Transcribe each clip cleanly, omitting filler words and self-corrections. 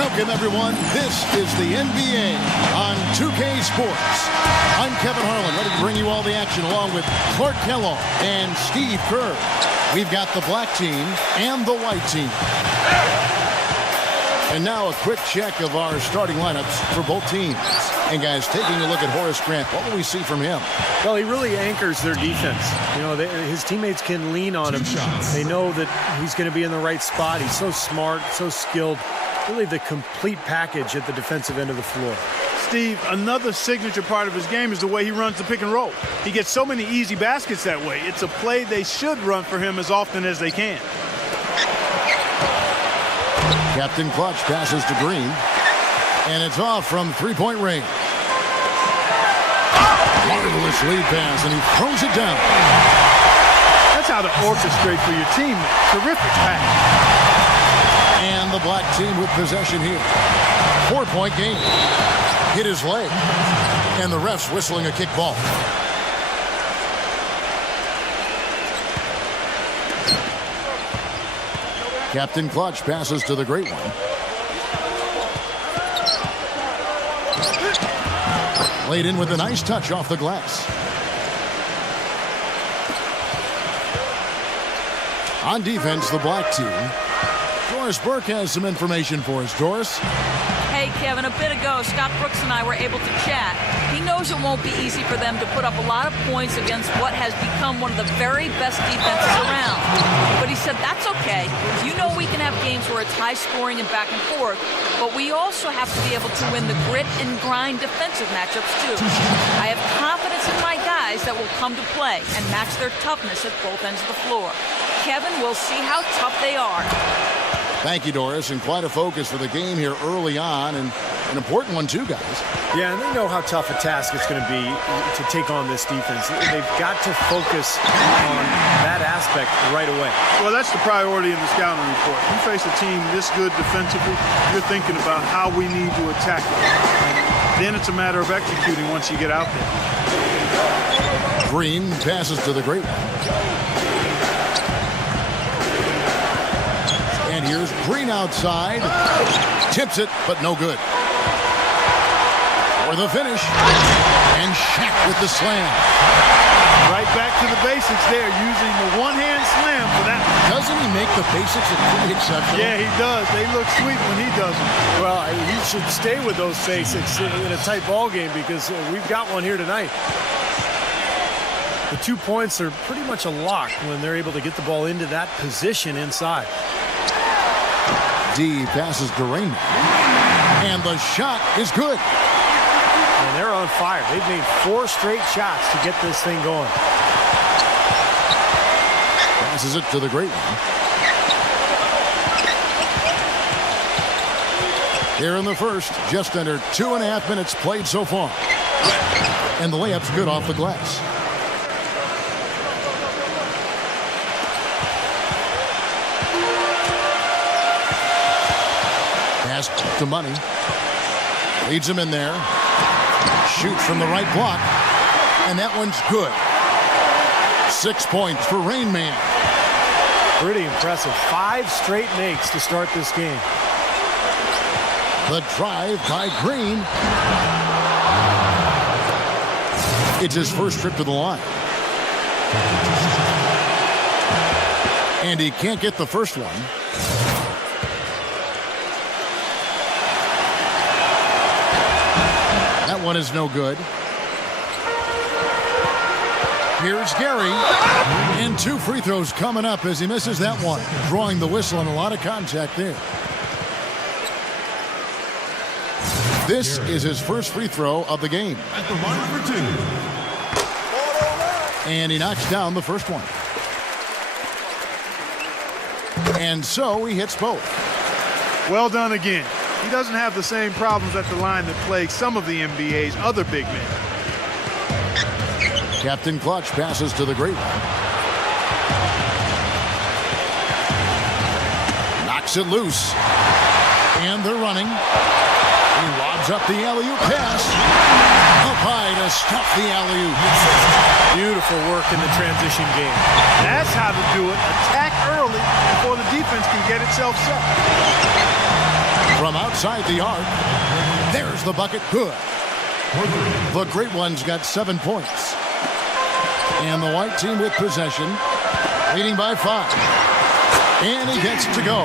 Welcome, everyone. This is the NBA on 2K Sports. I'm Kevin Harlan, ready to bring you all the action along with Clark Kellogg and Steve Kerr. We've got the black team and the white team. And now a quick check of our starting lineups for both teams. And guys, taking a look at Horace Grant, what will we see from him? Well, he really anchors their defense. You know, his teammates can lean on him. They know that he's going to be in the right spot. He's so smart, so skilled. Really the complete package at the defensive end of the floor. Steve, another signature part of his game is the way he runs the pick and roll. He gets so many easy baskets that way. It's a play they should run for him as often as they can. Captain Clutch passes to Green. And it's off from three-point range. Marvelous lead pass, and he throws it down. That's how to orchestrate for your team. Terrific pass. And the black team with possession here. 4-point game. Hit his leg. And the ref's whistling a kick ball. Captain Clutch passes to the great one. Laid in with a nice touch off the glass. On defense, the black team. Doris Burke has some information for us. Doris? Hey, Kevin, a bit ago, Scott Brooks and I were able to chat. He knows it won't be easy for them to put up a lot of points against what has become one of the very best defenses around. But he said that's okay. You know we can have games where it's high scoring and back and forth, but we also have to be able to win the grit and grind defensive matchups too. I have confidence in my guys that will come to play and match their toughness at both ends of the floor. Kevin, we'll see how tough they are. Thank you, Doris, and quite a focus for the game here early on, and an important one too, guys. Yeah, and they know how tough a task it's going to be to take on this defense. They've got to focus on that aspect right away. Well, that's the priority in the scouting report. You face a team this good defensively, you're thinking about how we need to attack it. And then it's a matter of executing once you get out there. Green passes to the great one. And here's Green outside. Tips it, but no good. For the finish. And Shaq with the slam. Right back to the basics there, using the one-hand slam for that. Doesn't he make the basics look pretty exceptional? Yeah, he does. They look sweet when he does them. Well, he should stay with those basics in a tight ball game because we've got one here tonight. The 2 points are pretty much a lock when they're able to get the ball into that position inside. D passes to Raymond. And the shot is good. And they're on fire. They've made 4 straight shots to get this thing going. Passes it to the great one. Here in the first, just under 2.5 minutes played so far. And the layup's good off the glass. To Money. Leads him in there. Shoots from the right block. And that one's good. 6 points for Rain Man. Pretty impressive. 5 straight makes to start this game. The drive by Green. It's his first trip to the line. And he can't get the first one. That one is no good. Here's Gary. And 2 free throws coming up as he misses that one. Drawing the whistle and a lot of contact there. This is his first free throw of the game. At the line for 2. And he knocks down the first one. And so he hits both. Well done again. He doesn't have the same problems at the line that plague some of the NBA's other big men. Captain Clutch passes to the great one. Knocks it loose. And they're running. He lobs up the alley-oop pass. Up high to stuff the alley-oop. Beautiful work in the transition game. That's how to do it. Attack early before the defense can get itself set. from outside the arc. There's the bucket. Good. The Great Ones got 7 points. And the white team with possession, leading by 5. And he gets to go.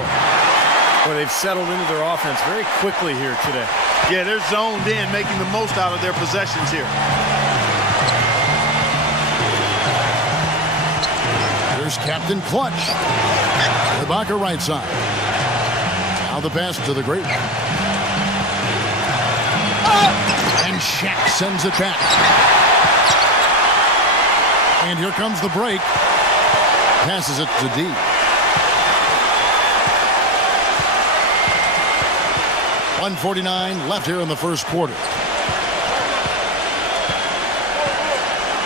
Well, they've settled into their offense very quickly here today. Yeah, they're zoned in, making the most out of their possessions here. Here's Captain Clutch. Ibaka right side. Now the pass to the Great One. And Shaq sends it back. And here comes the break. Passes it to D. 1:49 left here in the first quarter.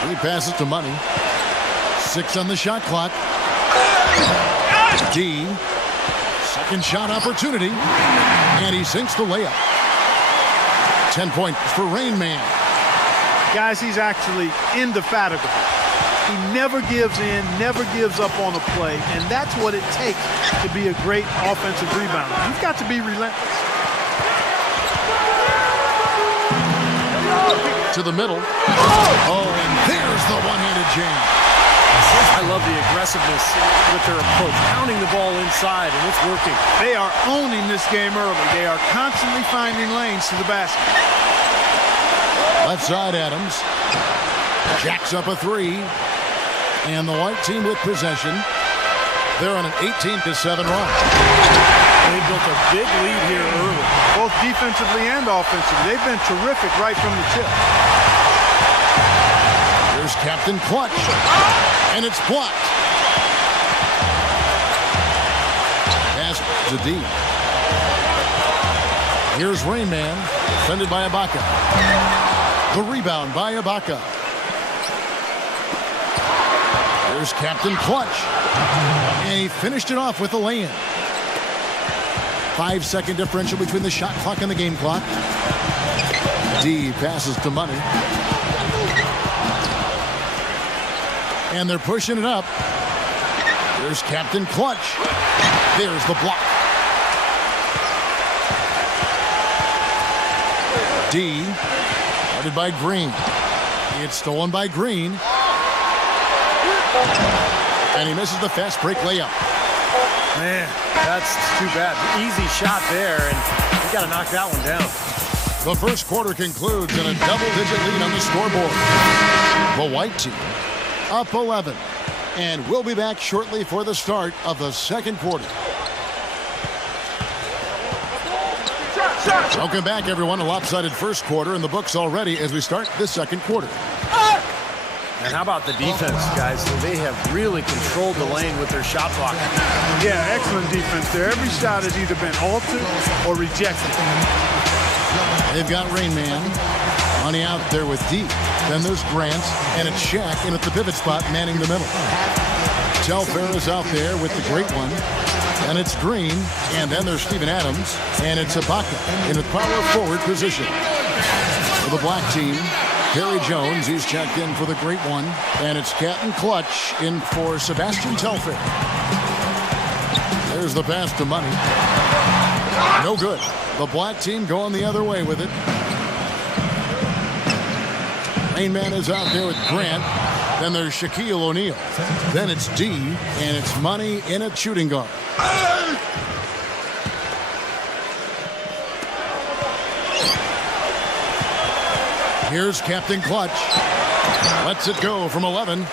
He passes to Money. 6 on the shot clock. D. Second shot opportunity. And he sinks the layup. 10 points for Rain Man. Guys, he's actually indefatigable. He never gives in, never gives up on a play, and that's what it takes to be a great offensive rebounder. You've got to be relentless. To the middle. Oh, and there's the one-handed jam. I love the aggressiveness with their approach, pounding the ball inside, and it's working. They are owning this game early. They are constantly finding lanes to the basket. Left side, Adams. Jacks up a 3. And the white team with possession. They're on an 18-7 run. They built a big lead here early. Both defensively and offensively. They've been terrific right from the tip. Here's Captain Clutch. And it's blocked. Pass to D. Here's Rain Man. Defended by Ibaka. The rebound by Ibaka. Here's Captain Clutch. And he finished it off with a lay-in. 5-second differential between the shot clock and the game clock. D passes to Money. And they're pushing it up. There's Captain Clutch. There's the block. D, guarded by Green. It's stolen by Green. And he misses the fast break layup. Man, that's too bad. Easy shot there, and you got to knock that one down. The first quarter concludes in a double-digit lead on the scoreboard. The white team up 11. And we'll be back shortly for the start of the second quarter. Welcome back, everyone. A lopsided first quarter in the books already as we start this second quarter. And how about the defense, guys? They have really controlled the lane with their shot blocking. Yeah, excellent defense there. Every shot has either been altered or rejected. They've got Rain Man. Money out there with D. Then there's Grant, and it's Shaq in at the pivot spot, manning the middle. Telfair is out there with the Great One. And it's Green, and then there's Steven Adams, and it's Ibaka in a power forward position. For the black team, Perry Jones, he's checked in for the Great One, and it's Captain Clutch in for Sebastian Telfair. There's the pass to Money. No good. The black team going the other way with it. Rain Man is out there with Grant. Then there's Shaquille O'Neal. Then it's D, and it's Money in at shooting guard. Here's Captain Clutch. Lets it go from 11.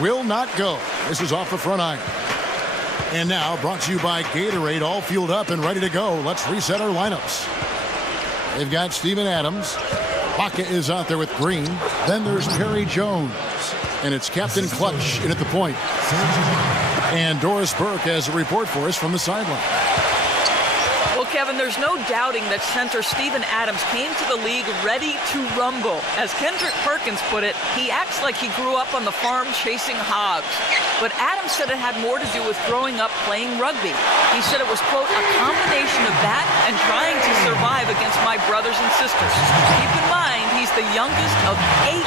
Will not go. This is off the front iron. And now brought to you by Gatorade, all fueled up and ready to go. Let's reset our lineups. They've got Steven Adams. Ibaka is out there with Green. Then there's Perry Jones. And it's Captain Clutch in at the point. And Doris Burke has a report for us from the sideline. Well, Kevin, there's no doubting that center Steven Adams came to the league ready to rumble. As Kendrick Perkins put it, he acts like he grew up on the farm chasing hogs. But Adams said it had more to do with growing up playing rugby. He said it was, quote, a combination of that and trying to survive against my brothers and sisters. Keep in mind, he's the youngest of 18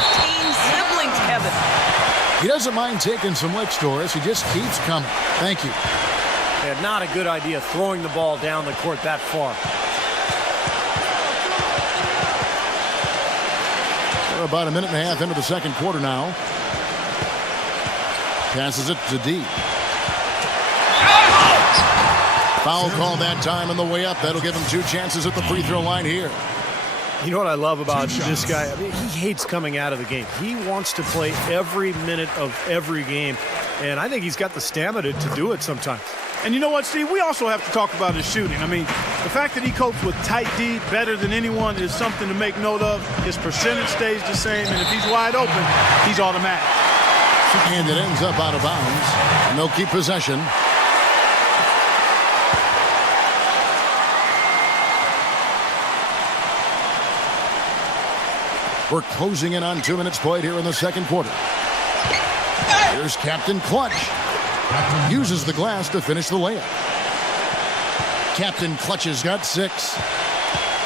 siblings, Kevin. He doesn't mind taking some licks, Doris. He just keeps coming. Thank you. Yeah, not a good idea throwing the ball down the court that far. We're about a minute and a half into the second quarter now. Passes it to D. Foul call that time on the way up. That'll give him 2 chances at the free throw line here. You know what I love about this guy? I mean, he hates coming out of the game. He wants to play every minute of every game, and I think he's got the stamina to do it sometimes. And you know what, Steve? We also have to talk about his shooting. I mean, the fact that he copes with tight D better than anyone is something to make note of. His percentage stays the same, and if he's wide open, he's automatic. And it ends up out of bounds. And they'll keep possession. We're closing in on 2 minutes played here in the second quarter. Here's Captain Clutch. Uses the glass to finish the layup. Captain Clutch has got 6.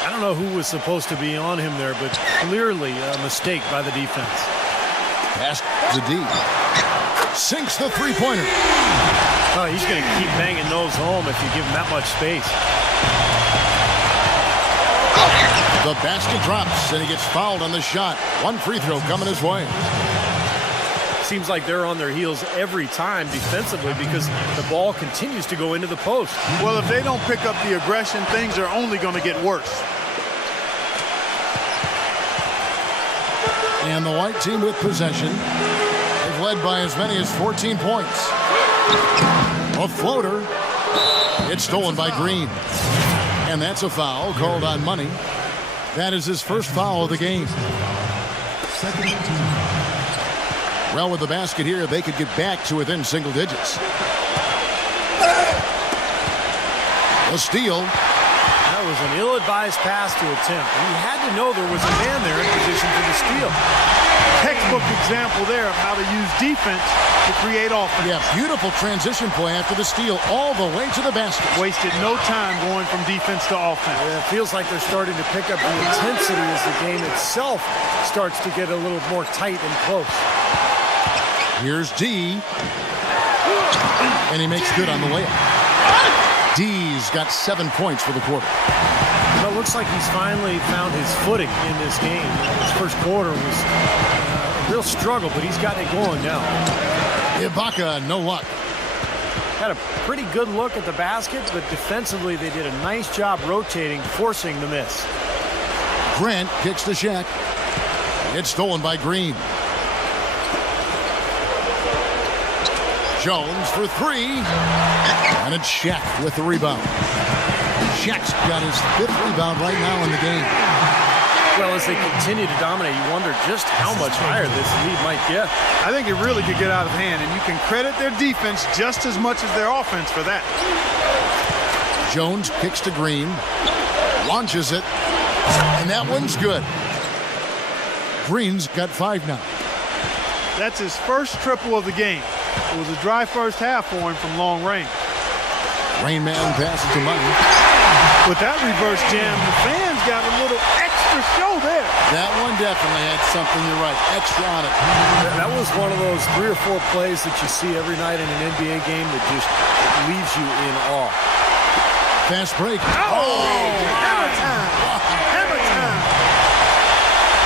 I don't know who was supposed to be on him there, but clearly a mistake by the defense. Pass to D. Sinks the three-pointer. Oh, he's going to keep banging those home if you give him that much space. The basket drops, and he gets fouled on the shot. 1 free throw coming his way. Seems like they're on their heels every time defensively because the ball continues to go into the post. Well, if they don't pick up the aggression, things are only going to get worse. And the white team with possession. They've led by as many as 14 points. A floater. It's stolen by Green. And that's a foul called on Money. That is his first foul of the game. Well, with the basket here, they could get back to within single digits. A steal. That was an ill-advised pass to attempt. And he had to know there was a man there in position for the steal. Textbook example there of how to use defense to create offense. Yeah, beautiful transition play after the steal all the way to the basket. Wasted no time going from defense to offense. Yeah, it feels like they're starting to pick up the intensity as the game itself starts to get a little more tight and close. Here's D. And he makes good on the layup. D's got 7 points for the quarter. Well, it looks like he's finally found his footing in this game. His first quarter was a real struggle, but he's gotten it going now. Ibaka, no luck. Had a pretty good look at the basket, but defensively they did a nice job rotating, forcing the miss. Grant kicks to Shaq. It's stolen by Green. Jones for 3. And it's Shaq with the rebound. Shaq's got his 5th rebound right now in the game. Well, as they continue to dominate, you wonder just how much higher this lead might get. I think it really could get out of hand, and you can credit their defense just as much as their offense for that. Jones kicks to Green. Launches it. And that one's good. Green's got 5 now. That's his first triple of the game. It was a dry first half for him from long range. Rain Man passes to Money. With that reverse jam, the fans got a little extra show there. That one definitely had something, you're right, extra on it. That was one of those 3 or 4 plays that you see every night in an NBA game that just leaves you in awe. Fast break. Oh! Hammer time! Hammer time!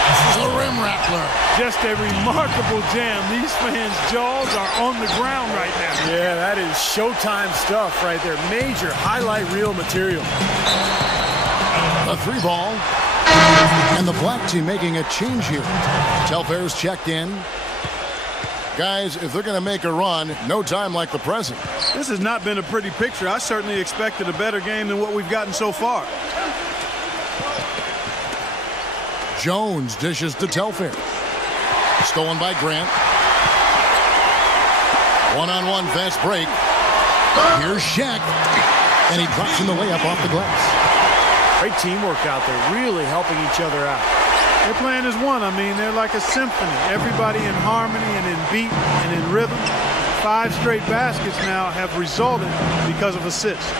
This is a rim rattler. Just a remarkable jam. These fans' jaws are on the ground right now. Yeah, that is Showtime stuff right there. Major highlight reel material. A 3 ball. And the black team making a change here. Telfair's checked in. Guys, if they're going to make a run, no time like the present. This has not been a pretty picture. I certainly expected a better game than what we've gotten so far. Jones dishes to Telfair. Stolen by Grant. One-on-one fast break. Here's Shaq. And he drops in the layup off the glass. Great teamwork out there, really helping each other out. They're playing as one. I mean, they're like a symphony. Everybody in harmony and in beat and in rhythm. 5 straight baskets now have resulted because of assists.